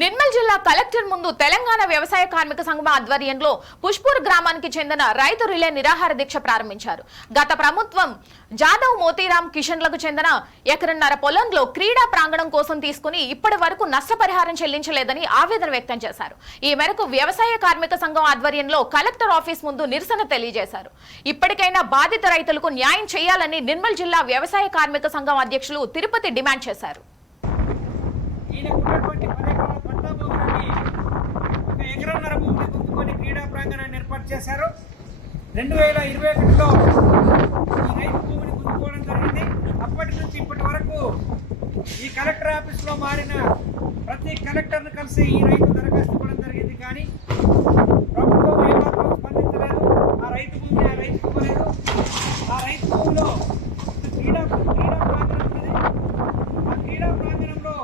నిర్మల్ జిల్లా కలెక్టర్ ముందు తెలంగాణ వ్యవసాయ కార్మిక సంఘం ఆధ్వర్యంలో పుష్పూర్ గ్రామానికి చెందిన రైతు రిలే నిరాహార దీక్ష ప్రారంభించారు. గత ప్రభుత్వం జాదవ్ మోతీరాం కిషన్లకు చెందిన ఎకరన్నర పొలంలో క్రీడా ప్రాంగణం కోసం తీసుకుని ఇప్పటి వరకు నష్టపరిహారం చెల్లించలేదని ఆవేదన వ్యక్తం చేశారు. ఈ మేరకు వ్యవసాయ కార్మిక సంఘం ఆధ్వర్యంలో కలెక్టర్ ఆఫీస్ ముందు నిరసన తెలియజేశారు. ఇప్పటికైనా బాధిత రైతులకు న్యాయం చేయాలని నిర్మల్ జిల్లా వ్యవసాయ కార్మిక సంఘం అధ్యక్షులు తిరుపతి డిమాండ్ చేశారు. ఏర్పాటు చేశారు రెండు వేల ఇరవై ఒకటిలో ఈ రైతు భూమిని గుర్తుకోవడం జరిగింది. అప్పటి నుంచి ఇప్పటి వరకు ఈ కలెక్టర్ ఆఫీస్లో మారిన ప్రతి కలెక్టర్ను కలిసి ఈ రైతు దరఖాస్తు ఇవ్వడం జరిగింది. కానీ ప్రభుత్వం ఏమాత్రం స్పందించలేదు. ఆ రైతు భూమిని ఆ రైతు ఇవ్వలేదు. ఆ రైతు భూమిలో క్రీడా క్రీడా ప్రాంగణం ఉంది ఆ క్రీడా ప్రాంగణంలో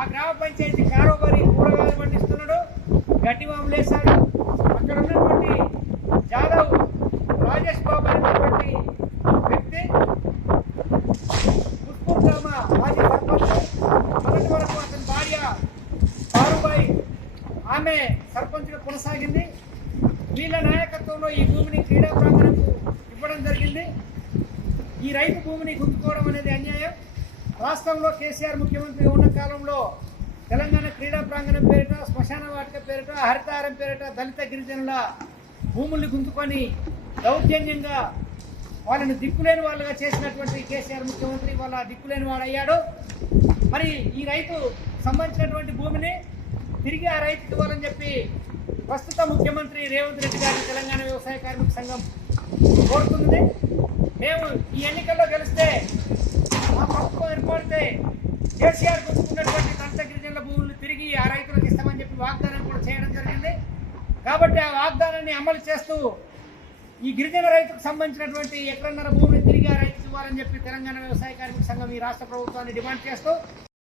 ఆ గ్రామ పంచాయతీ కారోబారి కూరగాయలు పండిస్తున్నాడు. గడ్డి వాములు వేశాడు అక్కడ ఉన్నటువంటి రాజేష్ బాబు అనేటువంటి వ్యక్తి పుష్పూర్ గ్రామ మాజీ సర్పంచ్ వరకు అతని భార్య బారుబాయి ఆమె సర్పంచ్గా కొనసాగింది. వీళ్ళ నాయకత్వంలో ఈ భూమిని క్రీడా ప్రాంగణంకు ఇవ్వడం జరిగింది. ఈ రైతు భూమిని గుంజుకోవడం అనేది అన్యాయం. రాష్ట్రంలో కేసీఆర్ ముఖ్యమంత్రిగా ఉన్న కాలంలో తెలంగాణ క్రీడా ప్రాంగణం పేరిట శ్మశాన వాటిక పేరిట హరితహారం పేరిట దళిత గిరిజనుల భూముల్ని గుంజుకొని దౌర్జన్యంగా వాళ్ళని దిక్కులేని వాళ్ళుగా చేసినటువంటి కేసీఆర్ ముఖ్యమంత్రి వాళ్ళ దిక్కులేని వాడు అయ్యాడు మరి ఈ రైతు సంబంధించినటువంటి భూమిని తిరిగి ఆ రైతు ఇవ్వాలని చెప్పి ప్రస్తుత ముఖ్యమంత్రి రేవంత్ రెడ్డి గారిని తెలంగాణ వ్యవసాయ కార్మిక సంఘం కోరుతుంది. మేము ఈ ఎన్నికల్లో గెలిస్తే మా ప్రభుత్వం ఏర్పడితే కేసీఆర్ గుర్తుకున్నటువంటి దంత గిరిజనుల భూములను తిరిగి ఆ రైతులకు ఇస్తామని చెప్పి వాగ్దానం కూడా చేయడం జరిగింది. కాబట్టి ఆ వాగ్దానాన్ని అమలు చేస్తూ ఈ గిరిజన రైతుకు సంబంధించినటువంటి ఎక్కడన్నర భూమిని తిరిగి ఆ రైతుకు ఇవ్వాలని చెప్పి తెలంగాణ వ్యవసాయ కార్మిక సంఘం ఈ రాష్ట్ర ప్రభుత్వాన్ని డిమాండ్ చేస్తూ